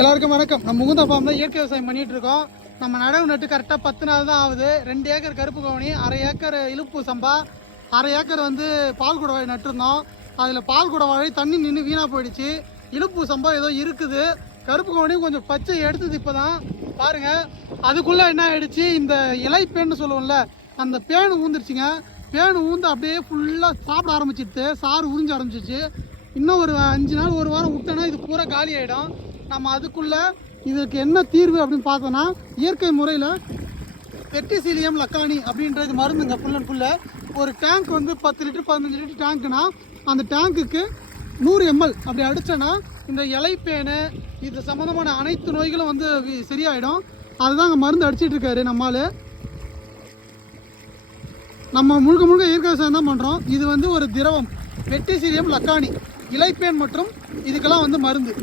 எல்லாருக்கும் வணக்கம். நம்ம முகுந்த ஃபார்ம் தான் இயற்கை விவசாயம் பண்ணிட்டு இருக்கோம். நம்ம நடவு நட்டு கரெக்டாக பத்து நாள் தான் ஆகுது. ரெண்டு ஏக்கர் கருப்பு கவனி அரை ஏக்கர் இழுப்பு சம்பா அரை ஏக்கர் வந்து பால் குடை வாழை நட்டிருந்தோம். அதில் பால் குடை வாழை தண்ணி நின்று வீணாக போயிடுச்சு. இழுப்பு சம்பா ஏதோ இருக்குது. கருப்பு கவனியும் கொஞ்சம் பச்சை எடுத்தது இப்போ தான் பாருங்கள் அதுக்குள்ளே என்ன ஆயிடுச்சு? இந்த இலை பேன்னு சொல்லுவோம்ல அந்த பேன் ஊந்துருச்சுங்க. பேன் ஊந்து அப்படியே ஃபுல்லாக சாப்பிட ஆரம்பிச்சிடுது சாறு உறிஞ்ச ஆரம்பிச்சிச்சு இன்னும் ஒரு அஞ்சு நாள் ஒரு வாரம் விட்டேன்னா இது பூரா காலி ஆகிடும் நம்ம அதுக்குள்ளே இதுக்கு என்ன தீர்வு அப்படின்னு பார்த்தோன்னா இயற்கை முறையில் பெட்டிசீலியம் லக்கானி அப்படின்றது மருந்துங்க ஃபுல் அண்ட் ஃபுல்லு ஒரு டேங்க் வந்து பத்து லிட்டர் பதினஞ்சு லிட்டர் டேங்க்னா அந்த டேங்க்குக்கு நூறு எம்எல் அப்படி அடித்தோன்னா இந்த இலைப்பேனு இது சம்மந்தமான அனைத்து நோய்களும் வந்து சரியாயிடும். அதுதான் அங்கே மருந்து அடிச்சிட்டு இருக்காரு நம்மால். நம்ம முழுக்க முழுக்க இயற்கை விவசாயம் தான் பண்ணுறோம் இது வந்து ஒரு திரவம் வெட்டிசீரியம் லக்கானி இலைப்பேன் மற்றும் இதுக்கெல்லாம் வந்து மருந்து.